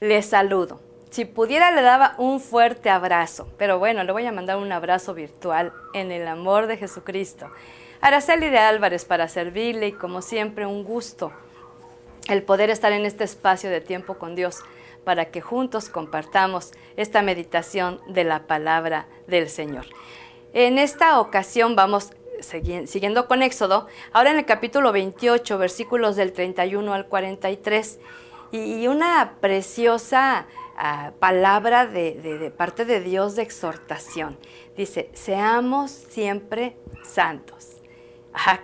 Le saludo. Si pudiera le daba un fuerte abrazo, pero bueno, le voy a mandar un abrazo virtual en el amor de Jesucristo. Araceli de Álvarez para servirle y como siempre un gusto el poder estar en este espacio de tiempo con Dios para que juntos compartamos esta meditación de la palabra del Señor. En esta ocasión vamos siguiendo con Éxodo, ahora en el capítulo 28, versículos del 31 al 43, y una preciosa palabra de parte de Dios de exhortación. Dice, seamos siempre santos.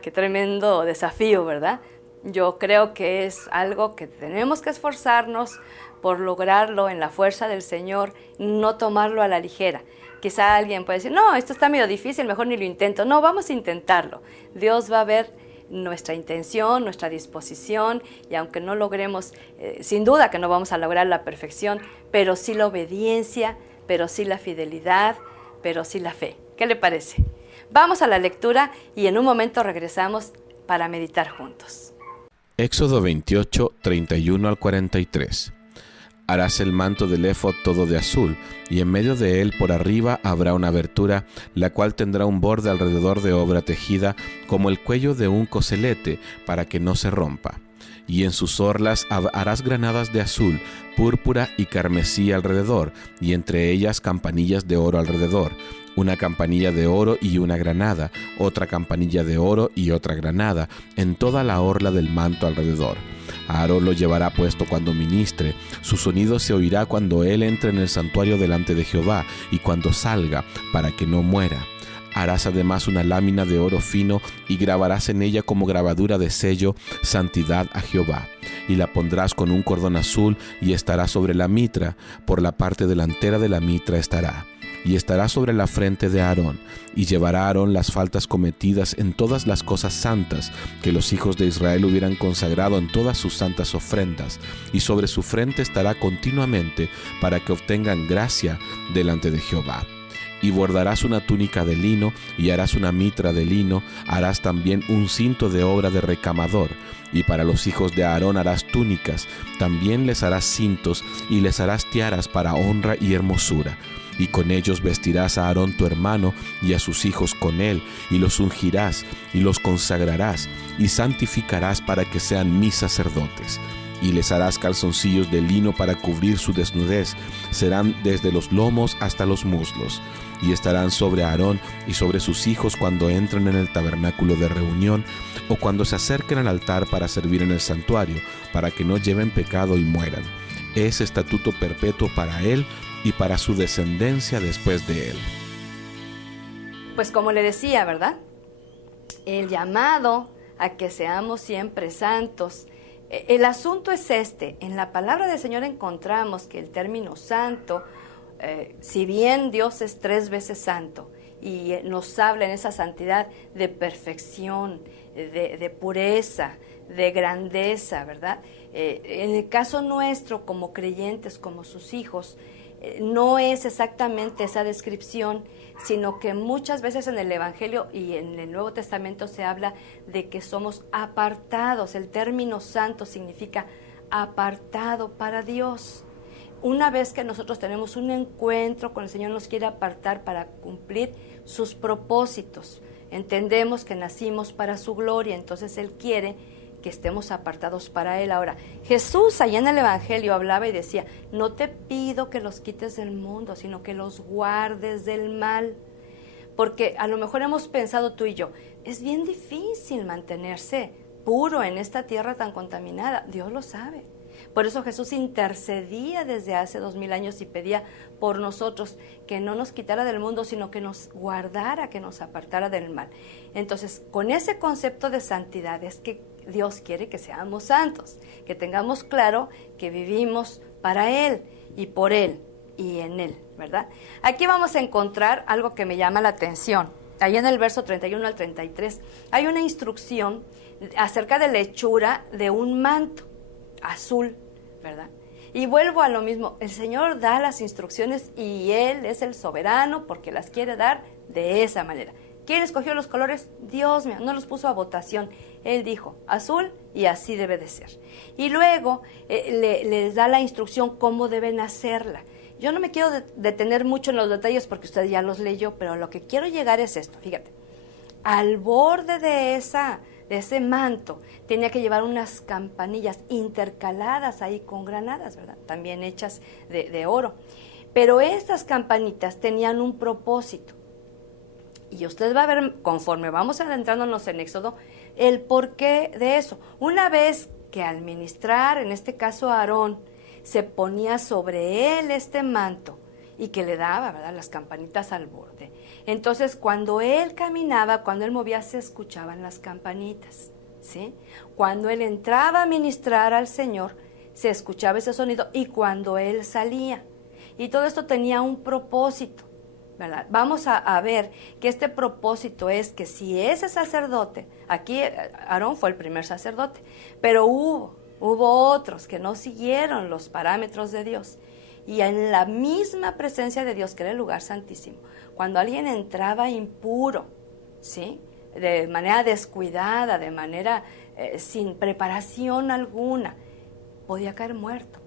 Qué tremendo desafío, ¿verdad? Yo creo que es algo que tenemos que esforzarnos por lograrlo en la fuerza del Señor, no tomarlo a la ligera. Quizá alguien puede decir, no, esto está medio difícil, mejor ni lo intento. No, vamos a intentarlo. Dios va a ver nuestra intención, nuestra disposición, y aunque no logremos, sin duda que no vamos a lograr la perfección, pero sí la obediencia, pero sí la fidelidad, pero sí la fe. ¿Qué le parece? Vamos a la lectura y en un momento regresamos para meditar juntos. Éxodo 28, 31 al 43. Harás el manto del éfod todo de azul, y en medio de él por arriba habrá una abertura, la cual tendrá un borde alrededor de obra tejida, como el cuello de un coselete, para que no se rompa. Y en sus orlas harás granadas de azul, púrpura y carmesí alrededor, y entre ellas campanillas de oro alrededor, una campanilla de oro y una granada, otra campanilla de oro y otra granada, en toda la orla del manto alrededor. Aarón lo llevará puesto cuando ministre, su sonido se oirá cuando él entre en el santuario delante de Jehová y cuando salga, para que no muera. Harás además una lámina de oro fino y grabarás en ella como grabadura de sello, santidad a Jehová. Y la pondrás con un cordón azul y estará sobre la mitra, por la parte delantera de la mitra estará. Y estará sobre la frente de Aarón, y llevará Aarón las faltas cometidas en todas las cosas santas que los hijos de Israel hubieran consagrado en todas sus santas ofrendas, y sobre su frente estará continuamente para que obtengan gracia delante de Jehová. Y bordarás una túnica de lino, y harás una mitra de lino, harás también un cinto de obra de recamador, y para los hijos de Aarón harás túnicas, también les harás cintos, y les harás tiaras para honra y hermosura. Y con ellos vestirás a Aarón tu hermano y a sus hijos con él, y los ungirás, y los consagrarás, y santificarás para que sean mis sacerdotes. Y les harás calzoncillos de lino para cubrir su desnudez, serán desde los lomos hasta los muslos. Y estarán sobre Aarón y sobre sus hijos cuando entren en el tabernáculo de reunión, o cuando se acerquen al altar para servir en el santuario, para que no lleven pecado y mueran. Es estatuto perpetuo para él y para su descendencia después de él. Pues como le decía, ¿verdad? El llamado a que seamos siempre santos. El asunto es este. En la palabra del Señor encontramos que el término santo, si bien Dios es 3 veces santo y nos habla en esa santidad de perfección, de pureza, de grandeza, ¿verdad? En el caso nuestro, como creyentes, como sus hijos, no es exactamente esa descripción, sino que muchas veces en el Evangelio y en el Nuevo Testamento se habla de que somos apartados. El término santo significa apartado para Dios. Una vez que nosotros tenemos un encuentro con el Señor, nos quiere apartar para cumplir sus propósitos. Entendemos que nacimos para su gloria, entonces Él quiere que estemos apartados para Él. Ahora, Jesús allá en el Evangelio hablaba y decía, no te pido que los quites del mundo, sino que los guardes del mal. Porque a lo mejor hemos pensado tú y yo, es bien difícil mantenerse puro en esta tierra tan contaminada. Dios lo sabe. Por eso Jesús intercedía desde hace 2000 años y pedía por nosotros que no nos quitara del mundo, sino que nos guardara, que nos apartara del mal. Entonces, con ese concepto de santidad es que Dios quiere que seamos santos, que tengamos claro que vivimos para Él y por Él y en Él, ¿verdad? Aquí vamos a encontrar algo que me llama la atención. Ahí en el verso 31 al 33 hay una instrucción acerca de la hechura de un manto azul, ¿verdad? Y vuelvo a lo mismo, el Señor da las instrucciones y Él es el soberano porque las quiere dar de esa manera. ¿Quién escogió los colores? Dios mío, no los puso a votación. Él dijo, azul y así debe de ser. Y luego les da la instrucción cómo deben hacerla. Yo no me quiero detener mucho en los detalles porque usted ya los leyó, pero lo que quiero llegar es esto, fíjate. Al borde de ese manto tenía que llevar unas campanillas intercaladas ahí con granadas, ¿verdad? También hechas de oro. Pero estas campanitas tenían un propósito. Y usted va a ver, conforme vamos adentrándonos en Éxodo, el porqué de eso. Una vez que al ministrar, en este caso a Aarón, se ponía sobre él este manto y que le daba, ¿verdad?, las campanitas al borde. Entonces, cuando él caminaba, cuando él movía, se escuchaban las campanitas, ¿sí? Cuando él entraba a ministrar al Señor, se escuchaba ese sonido, y cuando él salía. Y todo esto tenía un propósito, ¿verdad? Vamos a ver que este propósito es que si ese sacerdote, aquí Aarón fue el primer sacerdote, pero hubo otros que no siguieron los parámetros de Dios, y en la misma presencia de Dios, que era el lugar santísimo, cuando alguien entraba impuro, ¿sí?, de manera descuidada, de manera sin preparación alguna, podía caer muerto.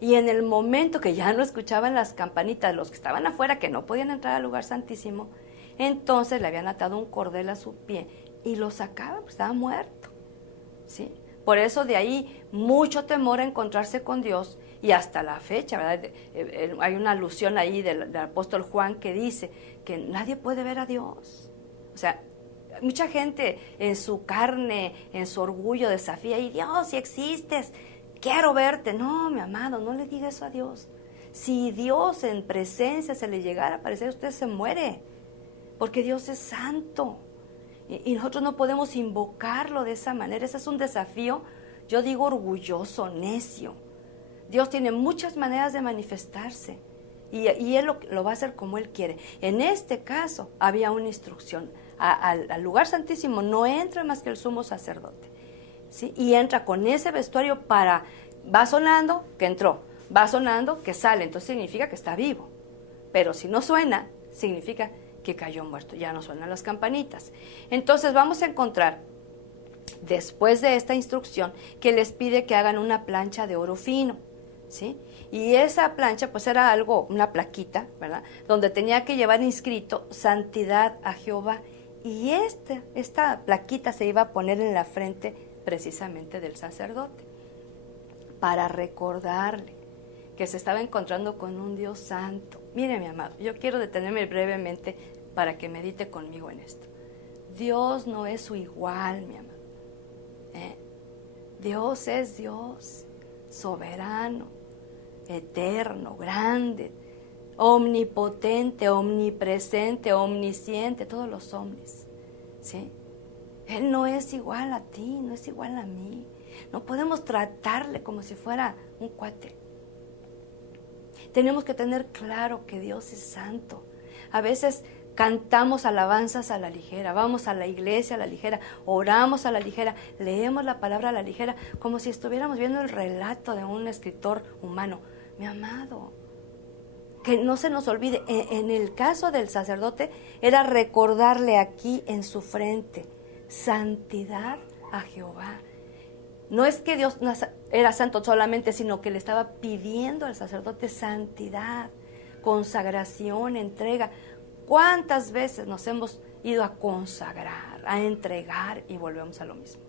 Y en el momento que ya no escuchaban las campanitas, los que estaban afuera, que no podían entrar al lugar santísimo, entonces le habían atado un cordel a su pie y lo sacaban, pues estaba muerto, ¿sí? Por eso de ahí mucho temor a encontrarse con Dios, y hasta la fecha, ¿verdad? Hay una alusión ahí del apóstol Juan que dice que nadie puede ver a Dios. O sea, mucha gente en su carne, en su orgullo desafía, y Dios, si existes, quiero verte. No, mi amado, no le diga eso a Dios. Si Dios en presencia se le llegara a aparecer, usted se muere, porque Dios es santo. Y nosotros no podemos invocarlo de esa manera. Ese es un desafío, yo digo, orgulloso, necio. Dios tiene muchas maneras de manifestarse, y Él lo va a hacer como Él quiere. En este caso había una instrucción. Al lugar santísimo no entra más que el sumo sacerdote, ¿sí? Y entra con ese vestuario va sonando que entró, va sonando que sale, entonces significa que está vivo. Pero si no suena, significa que cayó muerto, ya no suenan las campanitas. Entonces vamos a encontrar, después de esta instrucción, que les pide que hagan una plancha de oro fino, ¿sí? Y esa plancha pues era algo, una plaquita, ¿verdad?, donde tenía que llevar inscrito santidad a Jehová. Y esta plaquita se iba a poner en la frente precisamente del sacerdote, para recordarle que se estaba encontrando con un Dios santo. Mire, mi amado, yo quiero detenerme brevemente para que medite conmigo en esto. Dios no es su igual, mi amado. Dios es Dios, soberano, eterno, grande, omnipotente, omnipresente, omnisciente, todos los omnis, ¿sí? Él no es igual a ti, no es igual a mí. No podemos tratarle como si fuera un cuate. Tenemos que tener claro que Dios es santo. A veces cantamos alabanzas a la ligera, vamos a la iglesia a la ligera, oramos a la ligera, leemos la palabra a la ligera, como si estuviéramos viendo el relato de un escritor humano. Mi amado, que no se nos olvide, en el caso del sacerdote era recordarle aquí en su frente, santidad a Jehová. No es que Dios era santo solamente, sino que le estaba pidiendo al sacerdote santidad, consagración, entrega. ¿Cuántas veces nos hemos ido a consagrar, a entregar, y volvemos a lo mismo?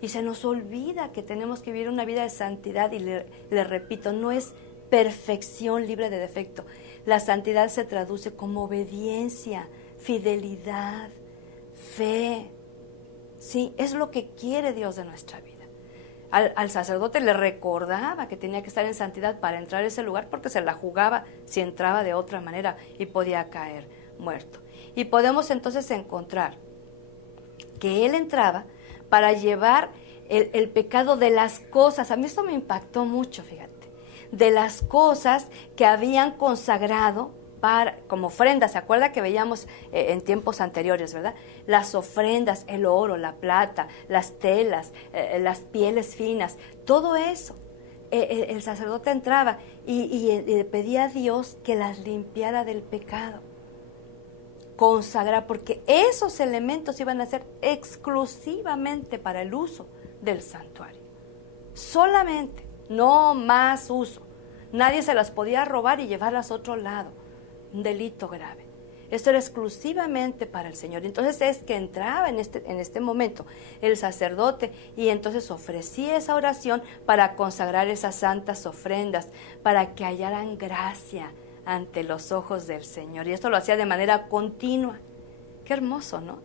Y se nos olvida que tenemos que vivir una vida de santidad, y le repito, no es perfección libre de defecto. La santidad se traduce como obediencia, fidelidad, fe. Sí, es lo que quiere Dios de nuestra vida. Al sacerdote le recordaba que tenía que estar en santidad para entrar a ese lugar, porque se la jugaba si entraba de otra manera y podía caer muerto. Y podemos entonces encontrar que él entraba para llevar el pecado de las cosas. A mí esto me impactó mucho, fíjate, de las cosas que habían consagrado como ofrendas. ¿Se acuerda que veíamos en tiempos anteriores, verdad? Las ofrendas, el oro, la plata, las telas, las pieles finas, todo eso. El sacerdote entraba y le pedía a Dios que las limpiara del pecado. consagrar, porque esos elementos iban a ser exclusivamente para el uso del santuario. Solamente, no más uso. Nadie se las podía robar y llevarlas a otro lado. Un delito grave. Esto era exclusivamente para el Señor. Entonces es que entraba en este momento el sacerdote y entonces ofrecía esa oración para consagrar esas santas ofrendas, para que hallaran gracia ante los ojos del Señor. Y esto lo hacía de manera continua. Qué hermoso, ¿no?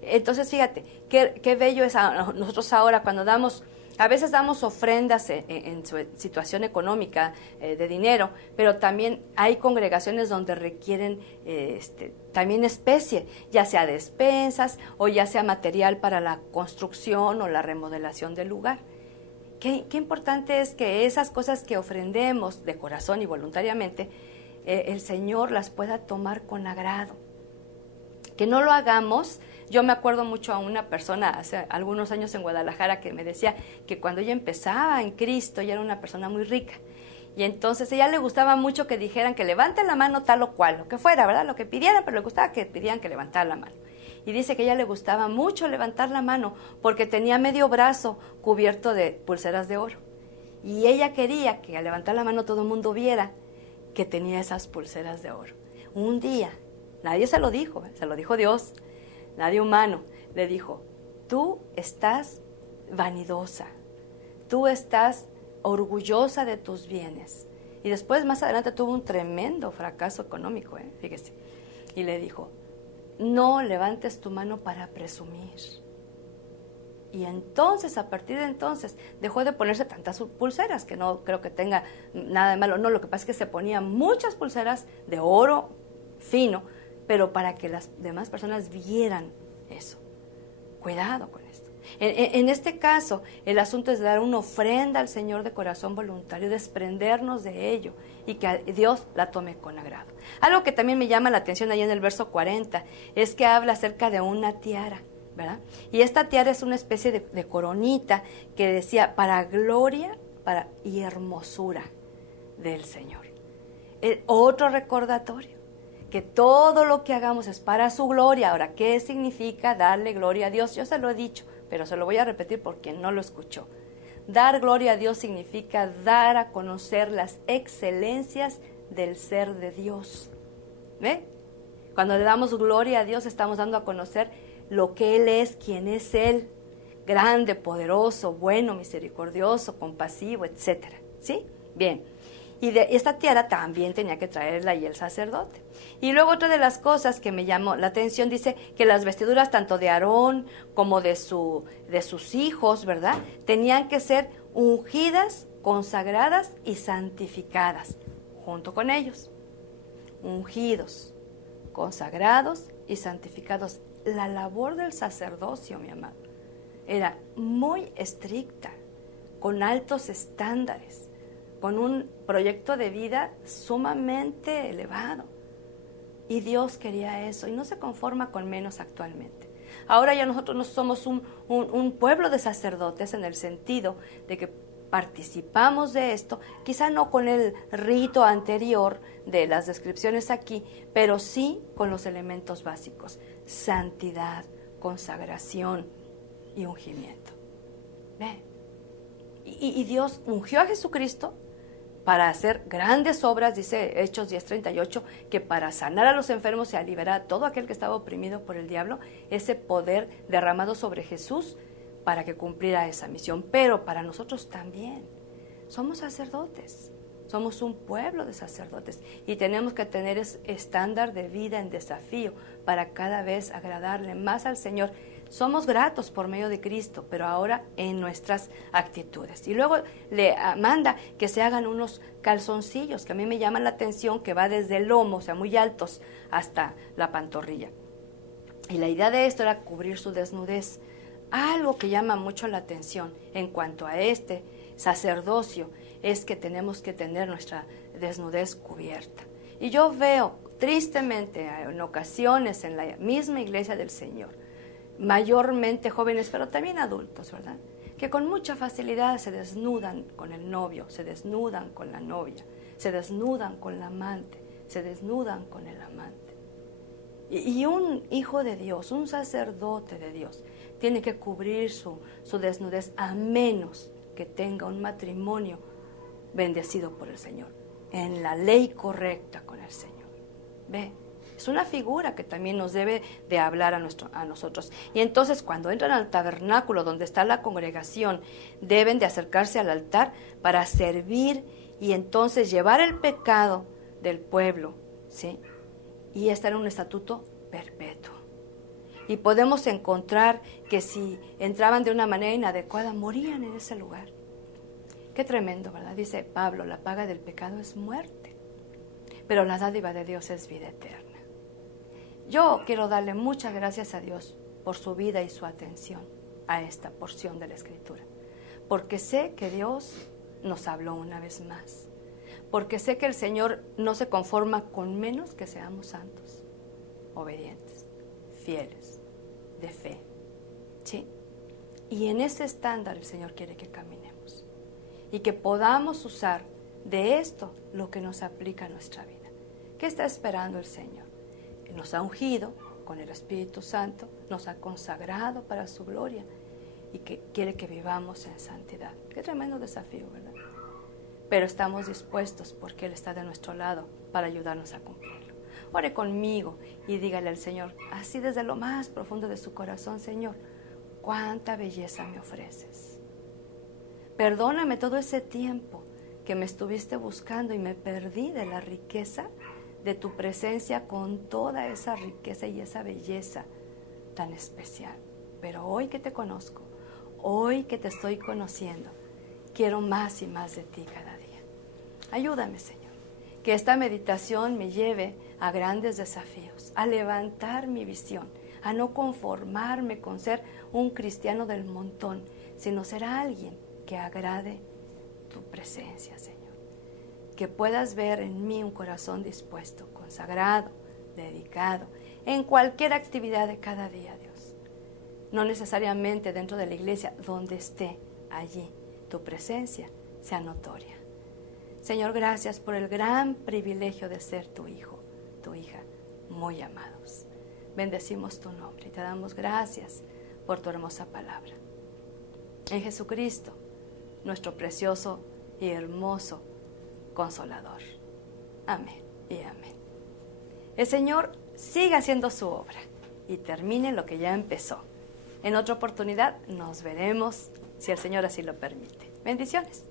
Entonces fíjate, qué bello es nosotros ahora cuando damos... A veces damos ofrendas en su situación económica de dinero, pero también hay congregaciones donde requieren también especie, ya sea despensas o ya sea material para la construcción o la remodelación del lugar. Qué importante es que esas cosas que ofrendemos de corazón y voluntariamente, el Señor las pueda tomar con agrado. Que no lo hagamos. Yo me acuerdo mucho a una persona hace algunos años en Guadalajara que me decía que cuando ella empezaba en Cristo, ella era una persona muy rica. Y entonces a ella le gustaba mucho que dijeran que levante la mano tal o cual, lo que fuera, ¿verdad? Lo que pidieran, pero le gustaba que pidieran que levantara la mano. Y dice que a ella le gustaba mucho levantar la mano porque tenía medio brazo cubierto de pulseras de oro. Y ella quería que al levantar la mano todo el mundo viera que tenía esas pulseras de oro. Un día, nadie se lo dijo Dios. Nadie humano le dijo, tú estás vanidosa, tú estás orgullosa de tus bienes. Y después, más adelante, tuvo un tremendo fracaso económico, fíjese. Y le dijo, no levantes tu mano para presumir. Y entonces, a partir de entonces, dejó de ponerse tantas pulseras, que no creo que tenga nada de malo. No, lo que pasa es que se ponía muchas pulseras de oro fino, pero para que las demás personas vieran eso. Cuidado con esto. En este caso, el asunto es dar una ofrenda al Señor de corazón voluntario, desprendernos de ello y que Dios la tome con agrado. Algo que también me llama la atención ahí en el verso 40 es que habla acerca de una tiara, ¿verdad? Y esta tiara es una especie de coronita que decía para gloria y hermosura del Señor. Otro recordatorio. Que todo lo que hagamos es para su gloria. Ahora, ¿qué significa darle gloria a Dios? Yo se lo he dicho, pero se lo voy a repetir por quien no lo escuchó. Dar gloria a Dios significa dar a conocer las excelencias del ser de Dios. ¿Ve? Cuando le damos gloria a Dios, estamos dando a conocer lo que Él es, quién es Él. Grande, poderoso, bueno, misericordioso, compasivo, etcétera. ¿Sí? Bien. Y de esta tiara también tenía que traerla y el sacerdote. Y luego otra de las cosas que me llamó la atención, dice que las vestiduras tanto de Aarón como de sus hijos, ¿verdad? Tenían que ser ungidas, consagradas y santificadas, junto con ellos. Ungidos, consagrados y santificados. La labor del sacerdocio, mi amado, era muy estricta, con altos estándares, con un proyecto de vida sumamente elevado. Y Dios quería eso y no se conforma con menos actualmente. Ahora ya nosotros no somos un pueblo de sacerdotes en el sentido de que participamos de esto, quizá no con el rito anterior de las descripciones aquí, pero sí con los elementos básicos: santidad, consagración y ungimiento. ¿Ve? Y Dios ungió a Jesucristo para hacer grandes obras, dice Hechos 10:38, que para sanar a los enfermos y a liberar a todo aquel que estaba oprimido por el diablo, ese poder derramado sobre Jesús para que cumpliera esa misión. Pero para nosotros también, somos sacerdotes, somos un pueblo de sacerdotes y tenemos que tener ese estándar de vida en desafío para cada vez agradarle más al Señor. Somos gratos por medio de Cristo, pero ahora en nuestras actitudes. Y luego le manda que se hagan unos calzoncillos, que a mí me llaman la atención, que va desde el lomo, o sea, muy altos, hasta la pantorrilla. Y la idea de esto era cubrir su desnudez. Algo que llama mucho la atención en cuanto a este sacerdocio es que tenemos que tener nuestra desnudez cubierta. Y yo veo tristemente en ocasiones en la misma iglesia del Señor, mayormente jóvenes, pero también adultos, ¿verdad?, que con mucha facilidad se desnudan con el novio, se desnudan con la novia, se desnudan con la amante, se desnudan con el amante. Y un hijo de Dios, un sacerdote de Dios, tiene que cubrir su desnudez a menos que tenga un matrimonio bendecido por el Señor, en la ley correcta con el Señor. ¿Ve? Es una figura que también nos debe de hablar a nosotros. Y entonces cuando entran al tabernáculo donde está la congregación, deben de acercarse al altar para servir y entonces llevar el pecado del pueblo, ¿sí? Y estar en un estatuto perpetuo. Y podemos encontrar que si entraban de una manera inadecuada, morían en ese lugar. Qué tremendo, ¿verdad? Dice Pablo, la paga del pecado es muerte, pero la dádiva de Dios es vida eterna. Yo quiero darle muchas gracias a Dios por su vida y su atención a esta porción de la Escritura, porque sé que Dios nos habló una vez más, porque sé que el Señor no se conforma con menos que seamos santos, obedientes, fieles, de fe, ¿sí? Y en ese estándar el Señor quiere que caminemos y que podamos usar de esto lo que nos aplica a nuestra vida. ¿Qué está esperando el Señor? Él nos ha ungido con el Espíritu Santo, nos ha consagrado para su gloria y que quiere que vivamos en santidad. Qué tremendo desafío, ¿verdad? Pero estamos dispuestos porque Él está de nuestro lado para ayudarnos a cumplirlo. Ore conmigo y dígale al Señor, así desde lo más profundo de su corazón: Señor, cuánta belleza me ofreces. Perdóname todo ese tiempo que me estuviste buscando y me perdí de la riqueza de tu presencia con toda esa riqueza y esa belleza tan especial. Pero hoy que te conozco, hoy que te estoy conociendo, quiero más y más de ti cada día. Ayúdame, Señor, que esta meditación me lleve a grandes desafíos, a levantar mi visión, a no conformarme con ser un cristiano del montón, sino ser alguien que agrade tu presencia, Señor. Que puedas ver en mí un corazón dispuesto, consagrado, dedicado, en cualquier actividad de cada día, Dios. No necesariamente dentro de la iglesia, donde esté, allí, tu presencia sea notoria. Señor, gracias por el gran privilegio de ser tu hijo, tu hija, muy amados. Bendecimos tu nombre y te damos gracias por tu hermosa palabra. En Jesucristo, nuestro precioso y hermoso Consolador. Amén y amén. El Señor siga haciendo su obra y termine lo que ya empezó. En otra oportunidad nos veremos, si el Señor así lo permite. Bendiciones.